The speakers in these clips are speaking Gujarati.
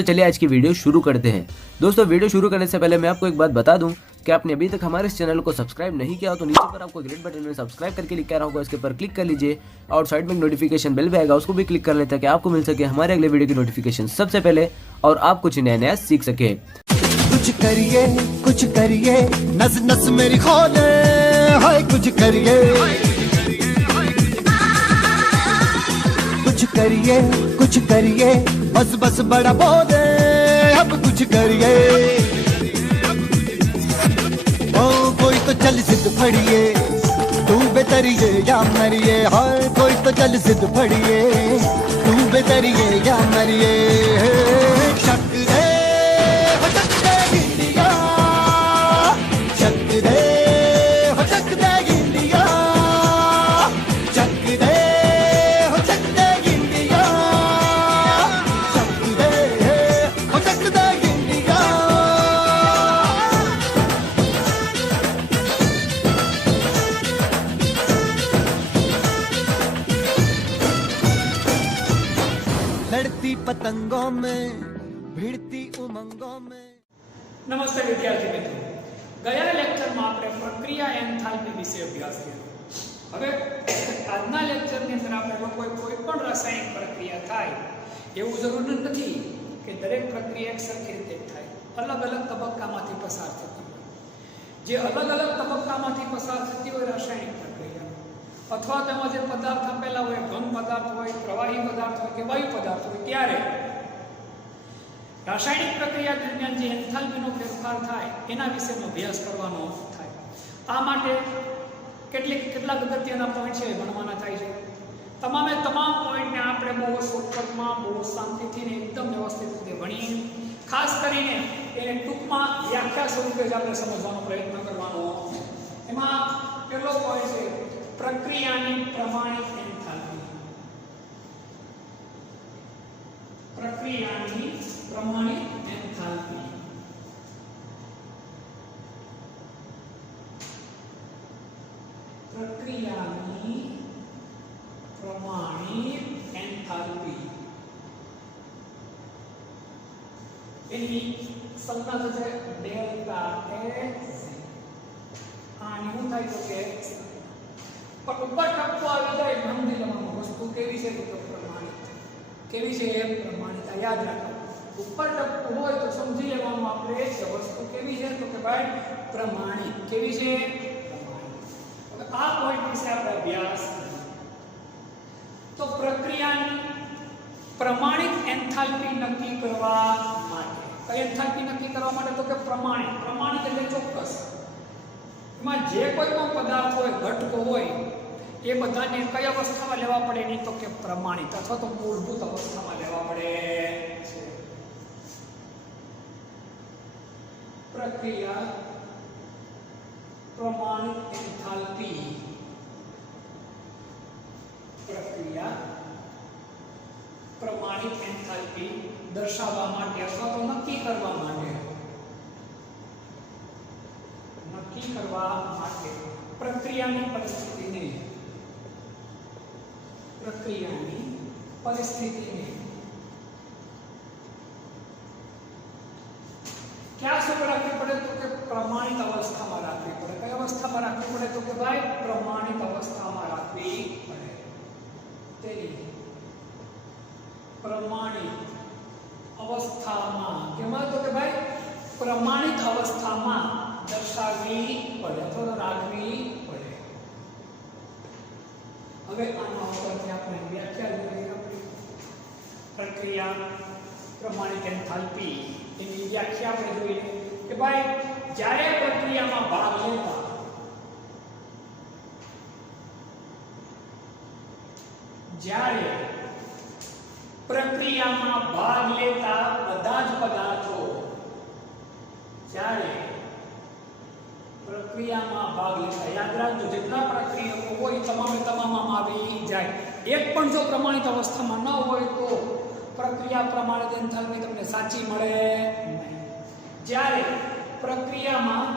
दोस्तों चलिए आज की वीडियो शुरू करते हैं। दोस्तों वीडियो शुरू करने से पहले मैं आपको एक बात बता दूं कि आपने अभी तक हमारे इस चैनल को सब्सक्राइब नहीं किया हो तो नीचे पर आपको ग्रीन बटन में सब्सक्राइब करके लिखा रहा होगा, इसके ऊपर क्लिक कर लीजिए और साइड में नोटिफिकेशन बेल भी आएगा, उसको भी क्लिक कर लें ताकि आपको मिल सके हमारे अगले वीडियो की नोटिफिकेशन सबसे पहले और आप कुछ नया नया सीख सके। कुछ करिए नस नस मेरी खोले, हाय कुछ करिए बस बस बड़ा बोले, अब कुछ करिए। ओ कोई तो चल सिद्ध फड़िए, तू बेतरिए या मरिए, हाय कोई तो चल सिद्ध फड़िए, तू बेतरिए या मरिए। शक दे हो शक दे गिंडिया, शक दे हो शक दे गिंडिया, शक दे हो शक दे गिंडिया, शक दे हो शक दे गिंडिया। लड़ती पतंगों में, भिड़ती उमंगों में। નમસ્તે વિદ્યાર્થી મિત્રો, ગયા લેક્ચરમાં આપણે પ્રક્રિયા એન્થાલ્પી વિશે અભ્યાસ કર્યો. હવે આજના લેક્ચરની અંદર આપણે લોકોએ કોઈ પણ રાસાયણિક પ્રક્રિયા થાય એવું જરૂરી નથી કે દરેક પ્રક્રિયા એક સરખી રીતે થાય. અલગ અલગ તબક્કામાંથી પસાર થતી હોય. જે અલગ અલગ તબક્કામાંથી પસાર થતી હોય રાસાયણિક પ્રક્રિયા, અથવા તેમાં જે પદાર્થ આપેલા હોય, ઘન પદાર્થ હોય, પ્રવાહી પદાર્થ હોય કે વાયુ પદાર્થ હોય, ત્યારે રાસાયણિક પ્રક્રિયા દરમિયાન જે એન્થાલ્પીનો ફેરફાર થાય એના વિશેનો અભ્યાસ કરવાનો થાય. આ માટે કેટલાક અગત્યના પોઈન્ટ છે ભણવાના થાય છે. તમામે તમામ પોઈન્ટને આપણે બહુ શોર્ટકટમાં, બહુ શાંતિથી ને એકદમ વ્યવસ્થિત રીતે ભણીએ. ખાસ કરીને એને ટૂંકમાં વ્યાખ્યા સ્વરૂપે જ આપણે સમજવાનો પ્રયત્ન કરવાનો. એમાં પહેલો પોઈન્ટ છે પ્રક્રિયાની પ્રમાણિત એન્થાલ્પી. પ્રક્રિયાની પ્રમાણિત એન્થાલ્પી. પ્રક્રિયાની પ્રમાણિત એન્થાલ્પી એની સંજ્ઞા થશે ડેલ્ટા એક્સ. આની શું થાય તો કે પણ ઉપર ટપકો આવી જાય સમજી લેવાનું વસ્તુ કેવી છે તો પ્રમાણિત. કેવી છે એ પ્રમાણિત યાદ રાખો. ઉપર ટપકું હોય તો સમજી લેવાનું આપણે કે વસ્તુ કેવી છે તો કે ભાઈ પ્રમાણિત. કેવી છે? પ્રમાણિત. હવે આ પોઈન્ટ વિશે આપણે અભ્યાસ કરીએ. તો પ્રક્રિયાની પ્રમાણિત એન્થાલ્પી નક્કી કરવા માટે, કઈ એન્થાલ્પી નક્કી કરવા માટે તો કે પ્રમાણિત. પ્રમાણિત એટલે ચોક્કસ. એમાં જે કોઈ પણ પદાર્થ હોય, ઘટકો હોય, એ બધાને કઈ અવસ્થામાં લેવા પડે નહીં તો કે પ્રમાણિત અથવા તો મૂળભૂત અવસ્થામાં લેવા પડે છે. પ્રક્રિયા પ્રમાણિત એન્થાલ્પી. પ્રક્રિયા પ્રમાણિત એન્થાલ્પી દર્શાવવા માટે અથવા તો નક્કી કરવા માટે પ્રક્રિયાની પરિસ્થિતિને ક્યાં સુધી રાખવી પડે તો કે પ્રમાણિત અવસ્થામાં રાખવી પડે. કઈ અવસ્થામાં રાખવી પડે તો કે ભાઈ પ્રમાણિત અવસ્થામાં રાખવી પડે. તેની પ્રમાણિત અવસ્થામાં કેમાં તો કે ભાઈ પ્રમાણિત અવસ્થામાં દર્શાવવી પડે અથવા તો રાખવી પડે. હવે આના ઉપરથી આપણે વ્યાખ્યા જોઈએ. પ્રક્રિયા પ્રમાણિત એન્થાલ્પી એની વ્યાખ્યા આપણે જોઈએ કે ભાઈ જ્યારે પ્રક્રિયામાં ભાગ લેતા બધા જ પદાર્થો, જ્યારે પ્રક્રિયામાં ભાગ લેતા, યાદ રાખજો જેટલા પ્રક્રિયાઓ હોય તમામે તમામમાં આવી જાય. એક પણ જો પ્રમાણિત અવસ્થામાં ન હોય તો પ્રક્રિયા પ્રમાણિત એન્થાલ્પી તમને સાચી મળે નહીં. જ્યારે પ્રક્રિયામાં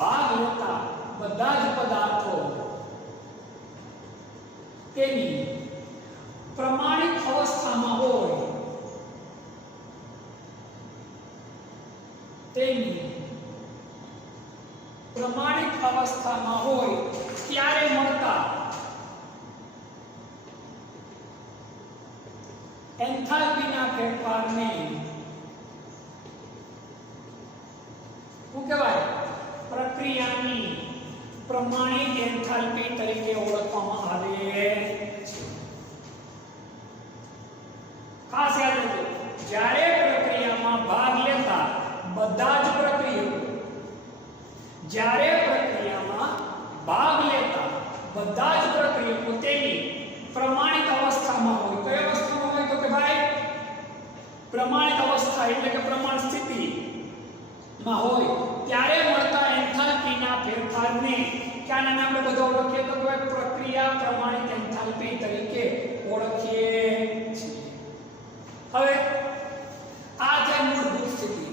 ભાગ લેતા બધા જ પદાર્થો તેની પ્રમાણિત અવસ્થામાં હોય તેની પ્રમાણિત અવસ્થામાં હોય ત્યારે મળતા એન્થાલ્પીના ફેરફારને શું કહેવાય? પ્રક્રિયાની પ્રમાણિત એન્થાલ્પી તરીકે ઓળખવામાં આવે છે. ખાસ યાદ રાખજો, જ્યારે પ્રક્રિયામાં ભાગ લેતા બધા જ પ્રક્રિયકો, જ્યારે પ્રક્રિયામાં ભાગ લેતા બધા જ પ્રક્રિયકો તેની પ્રમાણિત અવસ્થામાં હોય. કઈ અવસ્થામાં હોય? તો કે ભાઈ પ્રમાણિત અવસ્થા એટલે કે પ્રમાણ સ્થિતિમાં હોય ત્યારે મળતા એન્થાલ્પીના ફેરફારને ક્યાંના નામે બધો ઓળખીએ તો કે પ્રક્રિયા પ્રમાણિત એન્થાલ્પી તરીકે ઓળખીએ છીએ. હવે આ છે મૂળભૂત સ્થિતિ.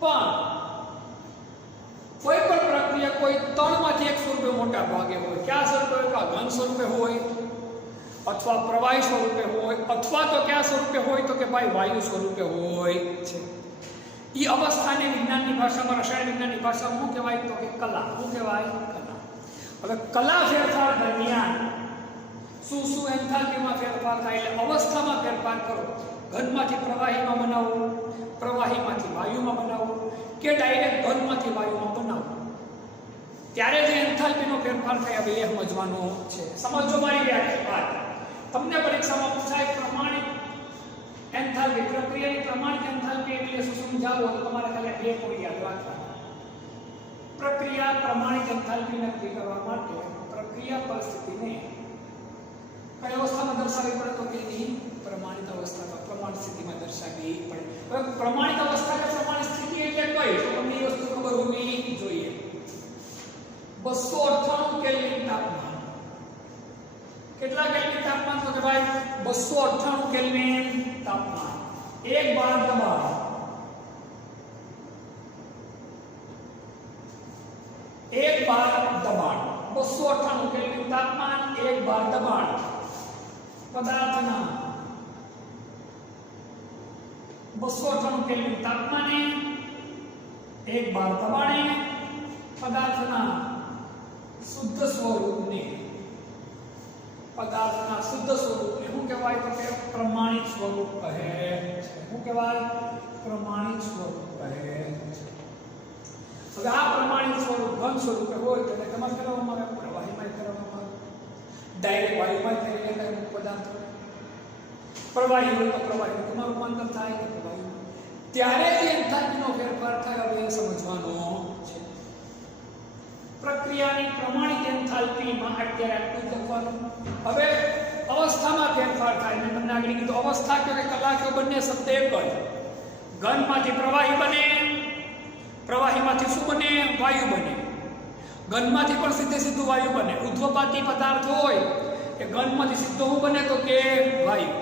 પણ કોઈ પણ પ્રક્રિયા કોઈ ત્રણમાંથી એક સ્વરૂપે મોટા ભાગે હોય. કયા સ્વરૂપે? ઘન સ્વરૂપે હોય, અથવા પ્રવાહી સ્વરૂપે હોય, અથવા તો કયા સ્વરૂપે હોય તો કે ભાઈ વાયુ સ્વરૂપે હોય છે. ઈ અવસ્થાને વિજ્ઞાનની ભાષામાં, રસાયણ વિજ્ઞાનની ભાષામાં શું કહેવાય તો કે કલા. શું કહેવાય? કલા. હવે કલા ફેરફાર દરમિયાન શું એન્થાલ્પીમાં ફેરફાર થાય? એટલે અવસ્થામાં ફેરફાર કરો. ઘનમાંથી પ્રવાહીમાં બનાવો, પ્રવાહીમાંથી વાયુમાં બનાવો, કે ડાયરેક્ટ ઘનમાંથી વાયુમાં બનાવો, ત્યારે જે એન્થાલ્પીનો ફેરફાર થાય હવે એ સમજવાનો છે. સમજો મારી વ્યાખ્યા. તમને પરીક્ષામાં પૂછાય પ્રમાણિત એન્થાલ્પી, પ્રક્રિયાની પ્રમાણિત એન્થાલ્પી એટલે શું સમજાવો તો તમારે ખાલી બે પોઈન્ટ યાદ રાખવાના. પ્રક્રિયા પ્રમાણિત એન્થાલ્પી નક્કી કરવા માટે પ્રક્રિયા પરિસ્થિતિને કઈ અવસ્થામાં દર્શાવવી પડે તો કે એની પ્રમાણિત અવસ્થામાં, પ્રમાણ સ્થિતિમાં દર્શાવવી પડે. હવે પ્રમાણિત અવસ્થા કે પ્રમાણિત સ્થિતિ એટલે કઈ? તો તમને એ વસ્તુ ખબર હોવી જોઈએ. 298 કેલ્વિન તાપમાન. કેટલા કેલ્વિન તાપમાન? તો કે ભાઈ 298 કેલ્વિન તાપમાન. 1 બાર દબાણ, 1 બાર દબાણ, 298 કેલ્વિન તાપમાન, 1 બાર દબાણ. પદાર્થના 298 કેલ્વિન તાપમાને 1 બાર દબાણે પદાર્થના શુદ્ધ સ્વરૂપને શું કહેવાય તો કે પ્રમાણિત સ્વરૂપ કહે છે. શું કહેવાય? પ્રમાણિત સ્વરૂપ કહે છે. હવે આ પ્રમાણિત સ્વરૂપ ઘન સ્વરૂપે હોય તો તેમાં કરવામાં આવે, પ્રવાહીમાં કરવામાં આવે, ડાયરેક્ટ વાયુમાં કરી લેતા પદાર્થ પ્રવાહી હોય તો પ્રવાહીમાં તમારું રૂપાંતર થાય કે પ્રવાહીમાં, ત્યારે જે એન્થાલ્પીનો ફેરફાર થાય હવે એ સમજવાનો છે. પ્રક્રિયાની પ્રમાણિત એન્થાલ્પીમાં અત્યારે આટલું લખવાનું. હવે અવસ્થામાં ફેરફાર થાય. મેં તમને આગળ કીધું અવસ્થા કે કલા કે બંને શબ્દ એક જ. ઘનમાંથી પ્રવાહી બને, પ્રવાહીમાંથી શું બને? વાયુ બને. ઘનમાંથી પણ સીધું વાયુ બને. ઉદ્ધવપાતી પદાર્થ હોય કે ઘનમાંથી સીધો શું બને તો કે વાયુ.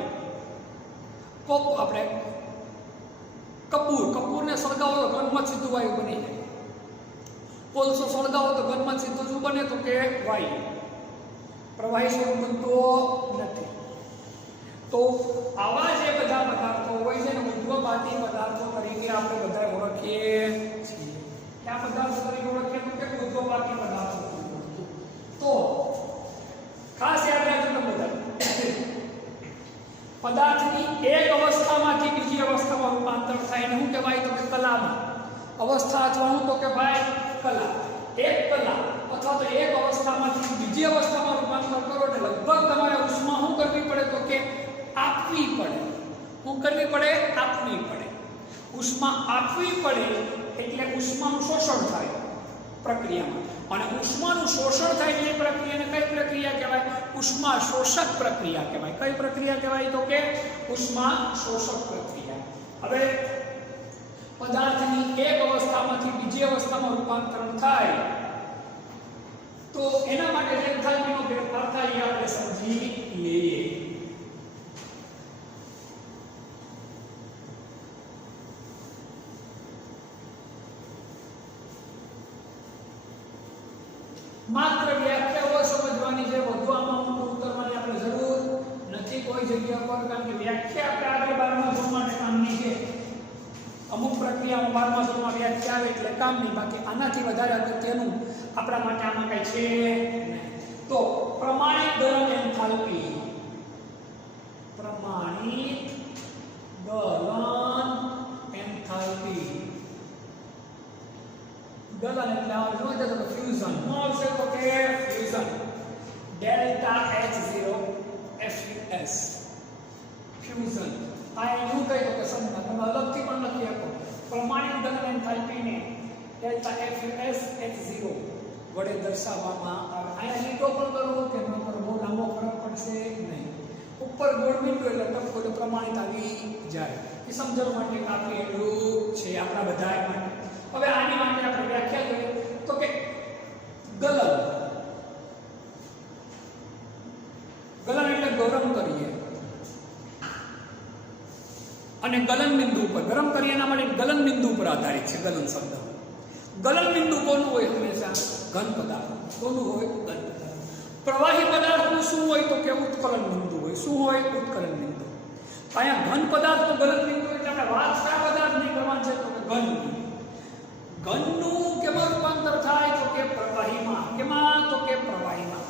આપણે કપૂરને સળગાવો તો ઘનમાં સીધું વાયુ બની જાય. કોલસો સળગાવો તો ઘનમાં સીધું શું બને તો કે વાયુ. પ્રવાહી સ્વરૂપ બનતો નથી. તો આવા જે બધા પદાર્થો હોય છે ને ઉદ્ધવપાતી પદાર્થો તરીકે આપણે બધા ઓળખીએ છીએ. કયા પદાર્થો તરીકે ઓળખીએ તો કે ઉદ્ધવપાતી પદાર્થો. તો ખાસ યાદ રાખજો તમે બધા, પદાર્થની એક અવસ્થામાંથી બીજી અવસ્થામાં રૂપાંતર થાય એને શું કહેવાય તો કે કલામાં. અવસ્થા અથવા શું તો કે ભાઈ કલા. એક કલા અથવા તો એક અવસ્થામાંથી બીજી અવસ્થામાં રૂપાંતર કરો એટલે લગભગ તમારે ઉષ્મા શું કરવી પડે તો કે આપવી પડે. શું કરવી પડે? આપવી પડે. ઉષ્મા આપવી પડે એટલે ઉષ્માનું શોષણ થાય પ્રક્રિયામાં. અને ઉષ્માનું શોષણ થાય એટલે પ્રક્રિયાને કઈ પ્રક્રિયા કહેવાય? ઉષ્મા શોષક પ્રક્રિયા કહેવાય. કઈ પ્રક્રિયા કહેવાય તો કે ઉષ્મા શોષક પ્રક્રિયા. હવે પદાર્થની એક અવસ્થામાંથી બીજી અવસ્થામાં રૂપાંતરણ થાય તો એના માટે જે એન્થાલ્પીનો ફેરફાર થાય એ આપણે સમજી લઈએ. માત્ર વ્યાખ્યાઓ સમજવાની છે, વધુ આમાં ઉતરવાની આપણે જરૂર નથી કોઈ જગ્યા પર, કારણ કે વ્યાખ્યા આપણે આગળ 12મા ધોરણ માટે કામની છે. અમુક પ્રક્રિયામાં 12મા ધોરણમાં વ્યાખ્યા આવે એટલે કામની, બાકી આનાથી વધારે અગત્યનું આપણા માટે આમાં કઈ છે નહીં. તો પ્રમાણિત ગલન એન્થાલ્પી, પ્રમાણિત ગલન એન્થાલ્પી, ગલન એટલે આ જો તો ફ્યુઝન નો આવશે તો કે fusion delta H0 FUS fusion. આ એવું કહી દો કે સમજા તમે અલગથી પણ લખી શકો. પ્રમાણિત ગલન એન્થાલ્પીને ડેલ્ટા FUS H0 વડે દર્શાવવામાં આવે. અહીંયા લીટો પણ કરવો કે ન કરવો બહુ લાંબો ફરક પડશે નહીં. ઉપર ગોળ મીંડું એટલે ટપકો તો પ્રમાણિત આવી જાય. એ સમજવા માટે કાફી એટલું છે આપણા બધા માટે. હવે આની માટે આપણે વ્યાખ્યા કરીએ તો કે ગલન, ગલન એટલે ગરમ કરીએ અને ગલન બિંદુ ઉપર ગરમ કરીએ એના માટે ગલન બિંદુ ઉપર આધારિત છે ગલન શબ્દ. ગલન બિંદુ કોનું હોય? હંમેશા ઘન પદાર્થ. કોનું હોય? ઘન પદાર્થ. પ્રવાહી પદાર્થનું શું હોય તો કે ઉત્કલન બિંદુ હોય. શું હોય? ઉત્કલન બિંદુ. અહીંયા ઘન પદાર્થનું ગલન બિંદુ એટલે આપણે વાત કયા પદાર્થની કરવાની છે તો કે ઘન. ઘનનું કેમાં રૂપાંતર થાય તો કે પ્રવાહીમાં. કેમાં? તો કે પ્રવાહીમાં.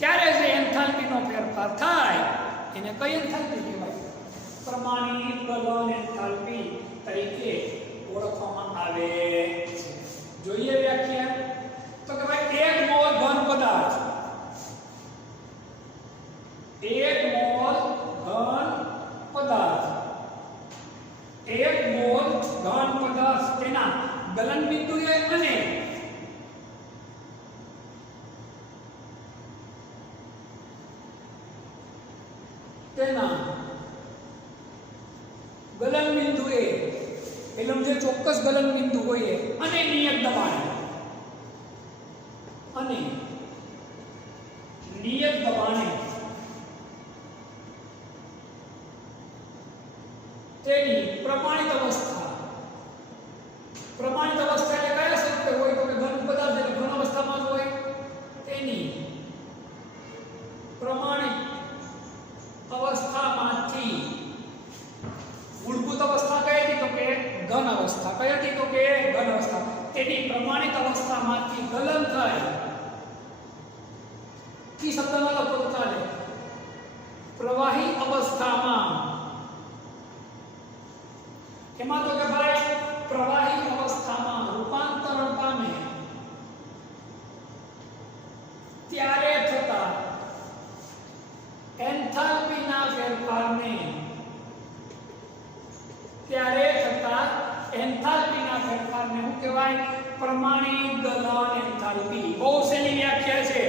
ત્યારે જે એન્થાલ્પીનો ફેરફાર થાય એને કઈ એન્થાલ્પી કહેવાય? પ્રમાણિત ગલન એન્થાલ્પી તરીકે ઓળખવામાં આવે છે. જોઈએ વ્યાખ્યા તો કે ભાઈ 1 મોલ ઘન પદાર્થ, 1 મોલ ઘન પદાર્થ, 1 મોલ ઘન પદાર્થ તેના ગલન બિંદુએ અને તેના ગલન બિંદુએ એટલે જે ચોક્કસ ગલન બિંદુ હોય અને નિયત દબાણ, અને નિયત દબાણે તેની પ્રમાણિત અવસ્થા, પ્રમાણિત અવસ્થા એટલે કયા સ્વરૂપે હોય તો કે ઘન પદાર્થ એટલે ઘન અવસ્થામાં જ હોય તેની પ્રમાણિત અવસ્થામાંથી મૂળભૂત અવસ્થા કઈ હતી તો કે ઘન અવસ્થા. કઈ હતી તો કે ઘન અવસ્થા. તેની પ્રમાણિત અવસ્થામાંથી ગલન થાય. કી શબ્દનો લખો તો ચાલે. પ્રવાહી અવસ્થામાં એમાં તો કે ભાઈ પ્રવાહી અવસ્થામાં રૂપાંતરણ પામે ત્યારે થતા એન્થાલ્પીના ફેરફારને, ત્યારે થતા એન્થાલ્પીના ફેરફારને શું કહેવાય? પ્રમાણિત ગલન એન્થાલ્પી. બહુ સેની વ્યાખ્યા છે.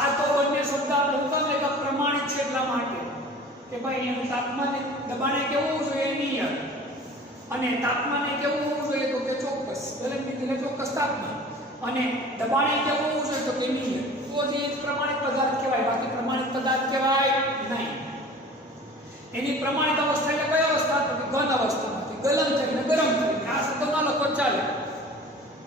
આ તો બંને શબ્દ આપણે ઉપર લેખા પ્રમાણિત છે એટલા માટે કે ભાઈ એનું તાપમાન દબાણે કેવું જોઈએ? નિયત. અને તાપમાને કેવું હોવું જોઈએ તો કે ચોક્કસ. ગલન બિંદુને ચોક્કસ તાપમાન અને દબાણે કેવું હોવું જોઈએ તો કે નિયત. તો જે પ્રમાણિત પદાર્થ કહેવાય, બાકી પ્રમાણિત પદાર્થ કહેવાય નહીં. એની પ્રમાણિત અવસ્થા એટલે કઈ અવસ્થા તો કે ઘન અવસ્થામાંથી ગલન થઈને ગરમ થઈ. આ શબ્દમાં લખો ચાલે.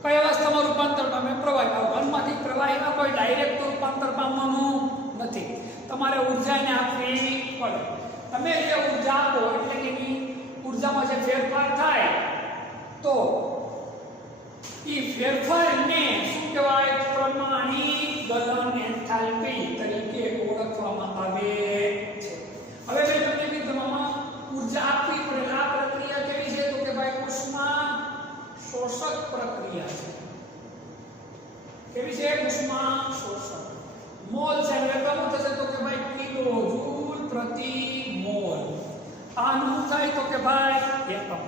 કઈ અવસ્થામાં રૂપાંતર પામે? પ્રવાહીમાં. ઘનમાંથી પ્રવાહીમાં કોઈ ડાયરેક્ટ રૂપાંતર પામવાનું નથી. તમારે ઊર્જાને આપવી પડે. તમે જે ઊર્જા આપો એટલે કે એની ઊર્જામાં જે ફેરફાર થાય તો એ ફેરફારને શું કહેવાય? પ્રમાણિત ગલન એન્થાલ્પી તરીકે ઓળખવામાં આવે છે. હવે મેં તમને કીધું આમાં ઊર્જા આપવી પડે. આ પ્રક્રિયા કેવી છે તો કે ભાઈ ઉષ્મા શોષક પ્રક્રિયા છે. કેવી છે? ઉષ્મા શોષક. મોલ છે એટલે કેવું થશે તો કે ભાઈ કિલો જૂલ પ્રતિ મોલ. આનું થાય તો કે ભાઈ એકમ.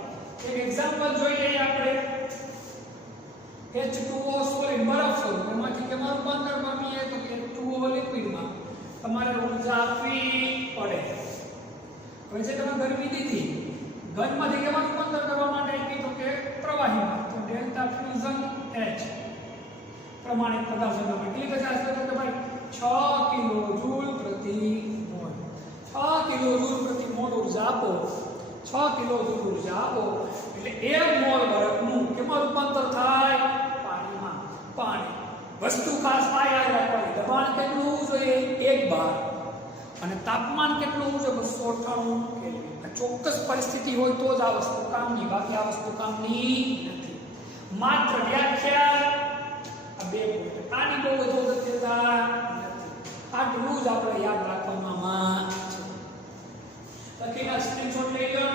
એક એક્ઝામ્પલ જોઈ લઈએ આપણે. H2O સોલિડ બરફ સ્વરૂપ એમાંથી કેમાં રૂપાંતર પામીએ તો કે H2O લિક્વિડમાં. તમારે ઊર્જા આપવી પડે. હવે જે તમે ગરમી દીધી ઘનમાંથી કેમાં રૂપાંતર કરવા માટે આપી તો કે પ્રવાહીમાં. તો ડેલ્ટા ફ્યુઝન H પ્રમાણિત પદાર્થોના કેટલી પચાસ તો કે ભાઈ 6 કિલો જૂલ પ્રતિ મોલ. 6 કિલો જૂલ પ્રતિ મોલ ઊર્જા આપો. 6 કિલો જૂલ ઊર્જા આપો એટલે 1 મોલ બરફનું કેમાં રૂપાંતર થાય? પાણીમાં. પાણી. વસ્તુ ખાસ આ યાદ રાખવાની. દબાણ કેટલું હોવું જોઈએ? 1 બાર. અને તાપમાન કેટલું હોવું જોઈએ? 298 કેલ્વિન. ચોક્કસ પરિસ્થિતિ હોય તો જ આ વસ્તુ કામની, બાકી આ વસ્તુ કામની નથી. માત્ર વ્યાખ્યા આ 2 પોઈન્ટ, આની બહુ વધુ અગત્યતા નથી. આટલું જ આપણે યાદ રાખવામાં છે. લખીને સ્ક્રીનશોટ લઈ લો.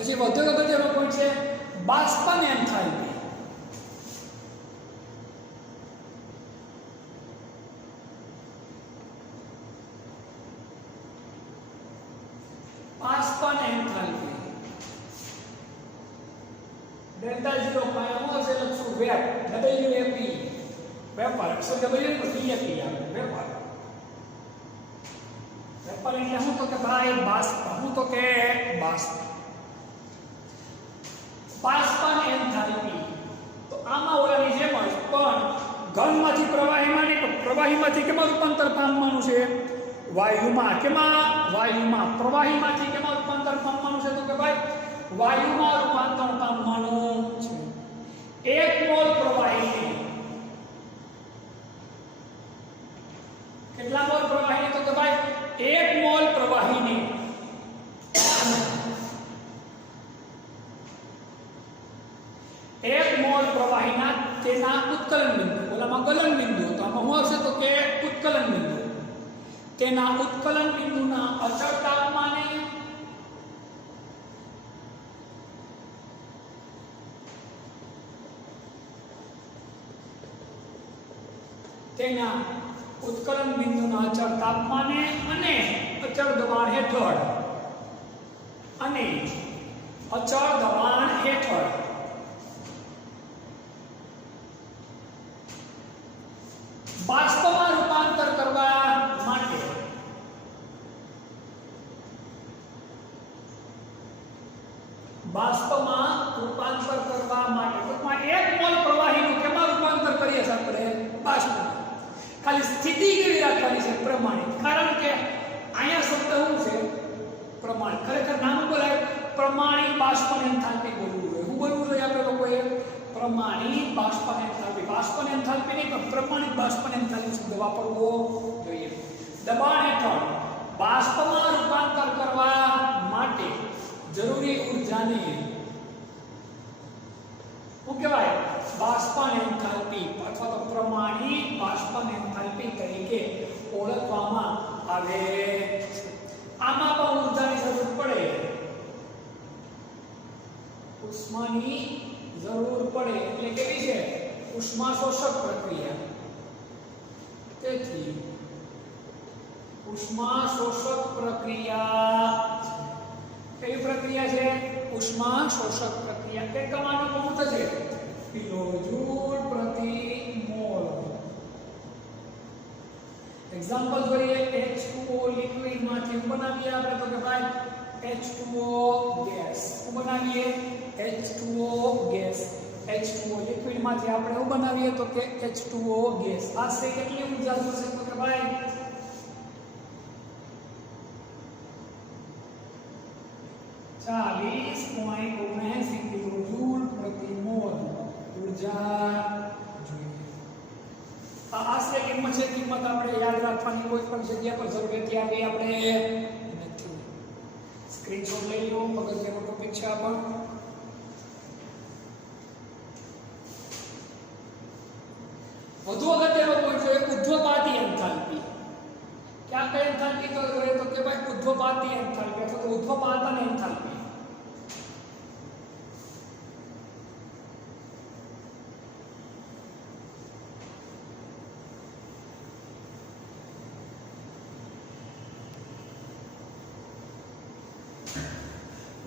પછી વધુ અગત્યનો પોઈન્ટ છે બાષ્પન એન્થાલ્પી. બાષ્પન એન્થાલ્પી ડેલ્ટા 0 કાંઈ હું હશે લખશું વેપ, WAP વેપાર, અક્ષર W પછી PAP આવે વેપાર. વેપાર એટલે હું તો કે ભાઈ બાષ્પ, હું તો કે બાષ્પ. બાષ્પન એન્થાલ્પી તો આમાં ઓલાની જેમ જ પણ ઘનમાંથી પ્રવાહીમાં નહીં, તો પ્રવાહીમાંથી કેમાં રૂપાંતર પામવાનું છે? વાયુમાં. કેમાં? વાયુમાં. પ્રવાહીમાંથી કેમાં રૂપાંતર પામવાનું છે? તો કે ભાઈ વાયુમાં રૂપાંતર પામવાનું છે. 1 મોલ પ્રવાહી કેટલા મોલ પ્રવાહી? તો કે ભાઈ 1 મોલ પ્રવાહીની 1 મોલ પ્રવાહીના તેના ઉત્કલન બિંદુ, ઓલામાં ગલન બિંદુ, તો આમાં શું આવશે? તો કે ઉત્કલન બિંદુ. તેના ઉત્કલન બિંદુના અચળ તાપમાને તેના ઉત્કલન બિંદુના અચળ તાપમાને અને અચળ દબાણ હેઠળ બાષ્પમાં રૂપાંતર કરવા માટે ટૂંકમાં 1 મોલ પ્રવાહીનું કેમાં રૂપાંતર કરીએ છીએ આપણે? બાષ્પમાં. ખાલી સ્થિતિ કેવી રાખવાની છે? પ્રમાણિત. કારણ કે અહીંયા શબ્દ શું છે? પ્રમાણિત. ખરેખર નામ બોલાય પ્રમાણિત બાષ્પન એન્થાલ્પી બોલવું જોઈએ. શું બોલવું જોઈએ આપણે લોકોએ? પ્રમાણિત બાષ્પન એન્થાલ્પી. બાષ્પન એન્થાલ્પી નહીં પણ પ્રમાણિત બાષ્પન એન્થાલ્પી શબ્દ વાપરવો જોઈએ. દબાણ હેઠળ બાષ્પમાં રૂપાંતર કરવા માટે જરૂરી ઊર્જાને શું કહેવાય? બાષ્પન એન્થાલ્પી અથવા તો પ્રમાણિત બાષ્પન એન્થાલ્પી તરીકે ઓળખવામાં આવે. આમાં પણ ઊર્જાની જરૂર પડે, ઉષ્માની જરૂર પડે. એટલે કેવી છે? ઉષ્મા શોષક પ્રક્રિયા. તેથી ઉષ્મા શોષક પ્રક્રિયા કઈ પ્રક્રિયા છે? ઉષ્મા શોષક પ્રક્રિયા. એકમનો શું થશે? કિલોજૂલ પ્રતિ મોલ. એક્ઝામ્પલ જોઈએ. H2O લિક્વિડ માંથી બનાવીએ આપણે તો કે ભાઈ H2O ગેસ. શું બનાવીએ? H2O gas. H2O લિક્વિડ માંથી આપણે શું બનાવીએ તો કે H2O ગેસ. આશરે કેટલી ઊર્જા જોશે? તો કે ભાઈ 40.79 કિલોજૂલ પ્રતિ મોલ ઊર્જા જોઈએ. આ આશરે કિંમત છે. કિંમત આપણે યાદ રાખવાની કોઈ પણ જગ્યા પર જરૂરિયાત યાદ આપણે નથી. સ્ક્રીનશોટ લઈ લો. અગત્યનો ટોપિક છે આ પણ. વધુ અગત્યનો પોઈન્ટ છે ઉર્ધ્વપાતી એન્થાલ્પી. क्या कई एंथैल्पी तो करे तो के भाई उर्ध्वपाती एंथैल्पी अथवा तो उर्ध्वपातन एंथैल्पी.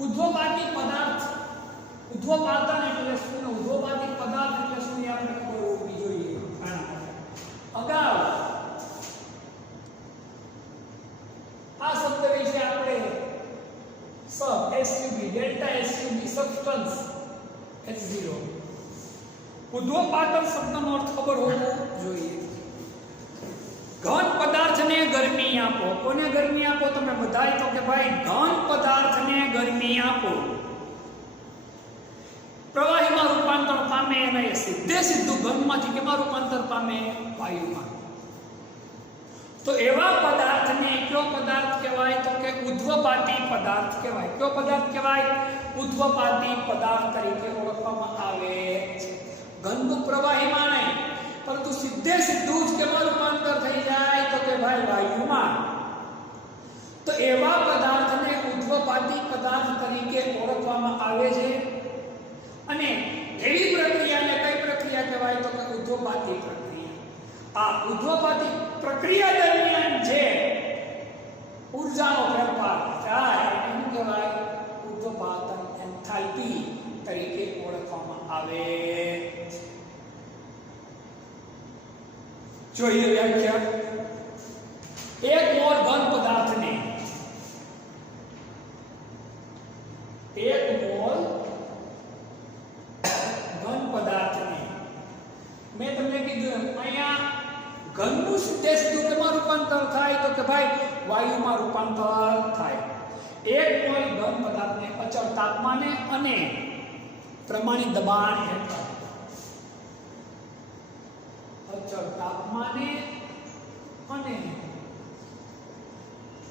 ઉર્ધ્વપાતી પદાર્થ, ઉર્ધ્વપાતન એટલે શું? ઉર્ધ્વપાતી પદાર્થ એટલે શું? એ આપણે ખબર હોવી જોઈએ. અગાઉ આ શબ્દ વિશે આપણે સબ SUB ડેલ્ટા SUB સબ ઉદ્ધવપાતન શબ્દનો અર્થ ખબર હોવો જોઈએ. ઘન પદાર્થને ગરમી આપો. કોને ગરમી આપો? તમે બધાય તો કે ભાઈ ઘન પદાર્થને ગરમી આપો. પ્રવાહીમાં રૂપાંતર પામે નહીં, સીધે સીધું ઘનમાંથી કેમાં રૂપાંતર પામે? વાયુમાં. તો એવા પદાર્થને કયો પદાર્થ કહેવાય? તો કે ઉદ્ધવપાતી પદાર્થ કહેવાય. કયો પદાર્થ કહેવાય? ઉદ્ધવપાતી પદાર્થ તરીકે ઓળખવામાં આવે છે. ઘનનું પ્રવાહીમાં નહીં, પરંતુ સીધે સીધું જ કેમાં રૂપાંતર થઈ જાય? તો કે ભાઈ વાયુમાં. તો એવા પદાર્થને ઉદ્ધવપાતી પદાર્થ તરીકે ઓળખવામાં આવે છે. અને એવી પ્રક્રિયાને કઈ પ્રક્રિયા કહેવાય? તો કે ઉદ્ધવપાતી પ્રક્રિયા. આ ઉદ્ધવપાતી પ્રક્રિયા દરમિયાન જે ઊર્જાનો ફેરફાર થાય એને શું કહેવાય? ઉદ્ધવપાતન એન્થાલ્પી તરીકે ઓળખવામાં આવે. જોઈએ વ્યાખ્યા. એક મોલ ઘન પદાર્થને મેં તમને કીધું અહીંયા ઘનનું સીધે સીધું કેમાં રૂપાંતર થાય? તો કે ભાઈ વાયુમાં રૂપાંતર થાય. એક મોલ ઘન પદાર્થને અચળ તાપમાને અને પ્રમાણિત દબાણ હેઠળ, અચળ તાપમાને અને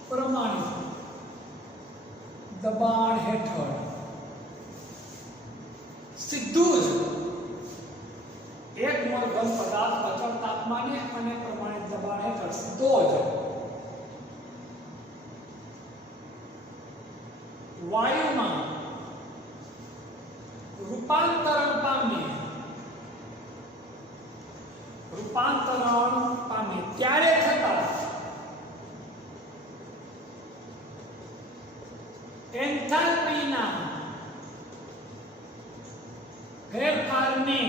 પ્રમાણિત દબાણ હેઠળ સીધું જ એક મોલ ઘન પદાર્થ અચળ તાપમાને અને પ્રમાણિત દબાણ હેઠળ સીધો જ વાયુમાં રૂપાંતરણ પામે ત્યારે થતા એન્થાલ્પીના ફેરફારને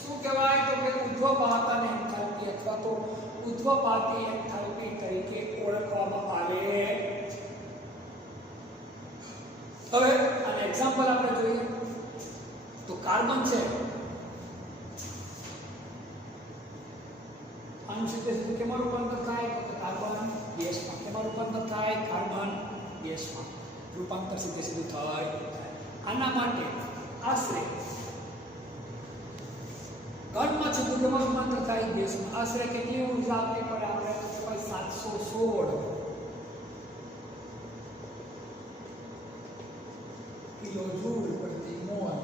શું કહેવાય? તો કે ઉદ્ધવપાતન એન્થાલ્પી અથવા તો ઉદ્ધવપાતી એન્થાલ્પી તરીકે ઓળખવામાં આવે. હવે આનું એક્ઝામ્પલ આપણે જોઈએ તો કાર્બન છે. આનું સીધે સીધું કેમાં રૂપાંતર થાય? તો કે કાર્બન ગેસમાં. કેમાં રૂપાંતર થાય? કાર્બન ગેસમાં. રૂપાંતર સીધે સીધું થાય. આના માટે આશરે ઘનમાં સીધું કેમાં રૂપાંતર થાય? ગેસમાં. આશરે કેટલી ઊર્જા આપવી પડે? આપણે 716 કિલોજૂલ પ્રતિ મોલ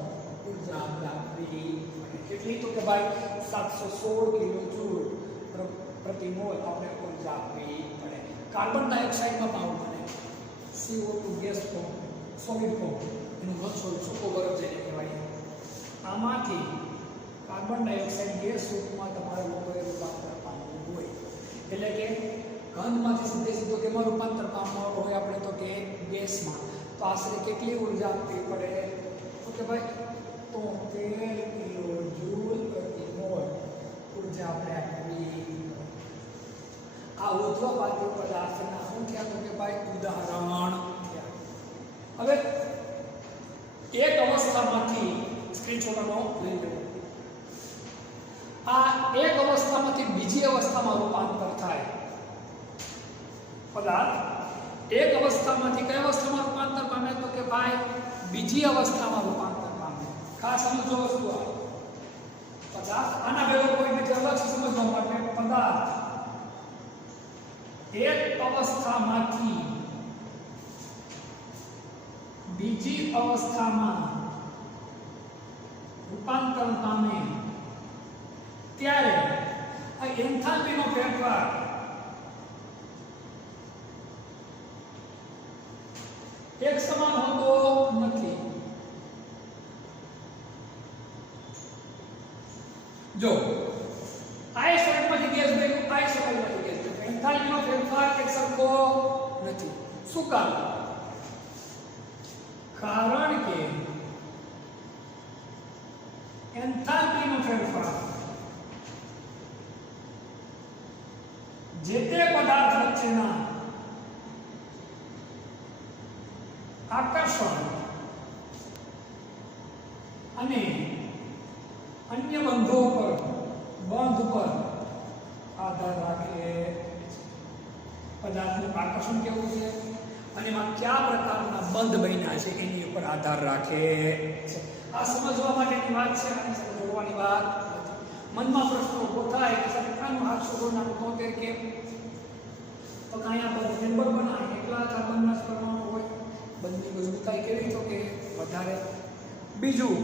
ઊર્જા આપવી પડે. કેટલી? તો કે ભાઈ 716 કિલોજૂલ પ્રતિ મોલ આપણે ઊર્જા આપવી પડે. કાર્બન ડાયોક્સાઇડમાં પાવર બને CO2 gas form, solid form, એનું ઘન સોલિડ સૂકો બરફ જેને કહેવાય. આમાંથી કાર્બન ડાયોક્સાઇડ ગેસ રૂપમાં તમારે લોકોએ રૂપાંતર પામવું હોય. એટલે કે ઘનમાંથી સીધે સીધો કેમાં રૂપાંતર પામવું હોય આપણે? તો કે ગેસમાં. તો આશરે કેટલી ઊર્જા આપવી પડે? તો કે ભાઈ 73 કિલોજૂલ પ્રતિ મોલ ઊર્જા આપણે આપવી. આ ઉદ્ધવપાતી પદાર્થના શું થયા? તો કે ભાઈ ઉદાહરણ થયા. હવે એક અવસ્થામાંથી સ્ક્રીનશોટનો લઈ લો. આ એક અવસ્થામાંથી બીજી અવસ્થામાં રૂપાંતર થાય પદાર્થ. એક અવસ્થામાંથી કઈ અવસ્થામાં રૂપાંતર પામે? તો કે ભાઈ બીજી અવસ્થામાં રૂપાંતર પામે. ખાસ સમજો વસ્તુ આ પદાર્થ આના ભેગો કોઈ નથી. અલગ સમજવા માટે પદાર્થ એક અવસ્થામાંથી બીજી અવસ્થામાં રૂપાંતર પામે ત્યારે આ એન્થાલ્પીનો ફેરફાર એક સમાન હોતો નથી. જો આ સ્વરૂપમાંથી ગેસ ગયું, આ સ્વરૂપમાંથી ગેસ ગયું, એન્થાલ્પીનો ફેરફાર એક સરખો નથી. શું કારણ? કારણ કે એન્થાલ્પીનો ફેરફાર જે તે પદાર્થ વચ્ચેના આકર્ષણ અને અન્ય બંધો પર બંધ પર આધાર રાખે પદાર્થનું આકર્ષણ કેવું છે અને એમાં કયા પ્રકારના બંધ બન્યા છે એની ઉપર આધાર રાખે છે. આ સમજવા માટેની વાત છે અને સમજવાની વાત મનમાં પ્રશ્નો ઉભો થાય કે સાહેબ આનું હાથ શોધોના 73 કેમ તો કાંઈ બંધ મેમ્બર બનાવે એટલા જ આ બંધના પરમાણુ હોય બંધની મજબૂતાઈ કેવી તો કે વધારે. બીજું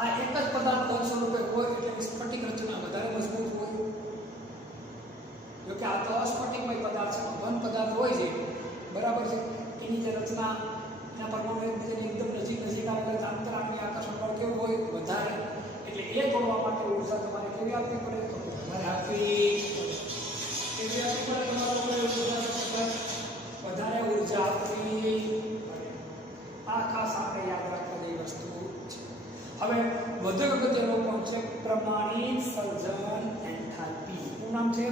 આ એક જ પદાર્થ બંધ સ્વરૂપે હોય એટલે સ્ફટિક રચના વધારે મજબૂત હોય. જો કે આ તો અસ્ફટિકમય પદાર્થ છે બંધ પદાર્થ હોય છે બરાબર છે એની જે રચના એના પરમાણુ એકબીજાની એકદમ નજીક આવેલા છે આંતરાણુની આકર્ષણ બળ કેવું હોય વધારે એટલે એ તોડવા માટે ઊર્જા તમારે કેવી આપવી પડે તો વધારે આપવી કેવી આપવી પડે તમારે વધારે ઊર્જા આપવી પડે. આ ખાસ આપણે યાદ રાખવા જેવી વસ્તુ છે. હવે વધુ અગત્યનો પણ છે પ્રમાણિત સર્જન એન્થાલ્પી. શું નામ છે?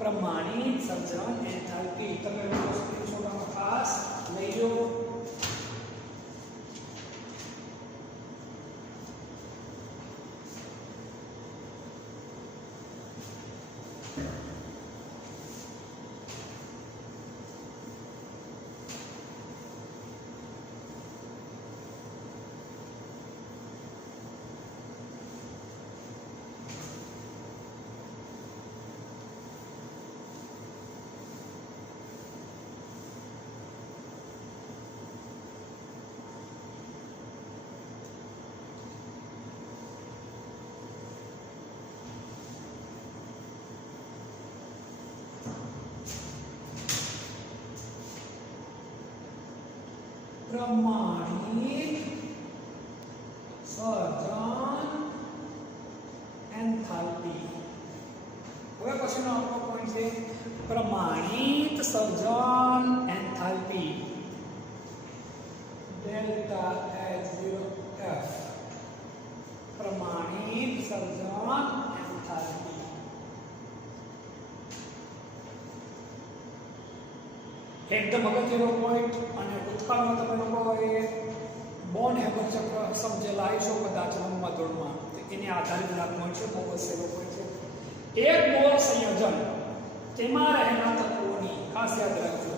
પ્રમાણિત સર્જન એન્થાલ્પી. તમે સ્ક્રીનશોટમાં ખાસ લઈ લો. પ્રમાણિત સર્જન એન્થાલ્પી. હવે પછીનો આપણો પોઈન્ટ છે પ્રમાણિત સર્જન એન્થાલ્પી ડેલ્ટા H0F. પ્રમાણિત સર્જન એન્થાલ્પી એકદમ અગત્યનો પોઈન્ટ. અને ભૂતકાળમાં તમે લોકોએ બોર્ન હેબર ચક્ર સમજેલા હશો કદાચ નવમા ધોરણમાં તો એને આધારિત રાખવાનો છે. બહુ જ સહેલો પોઈન્ટ છે. એક મોલ સંયોજન તેમાં રહેલા તત્વોની ખાસ યાદ રાખજો.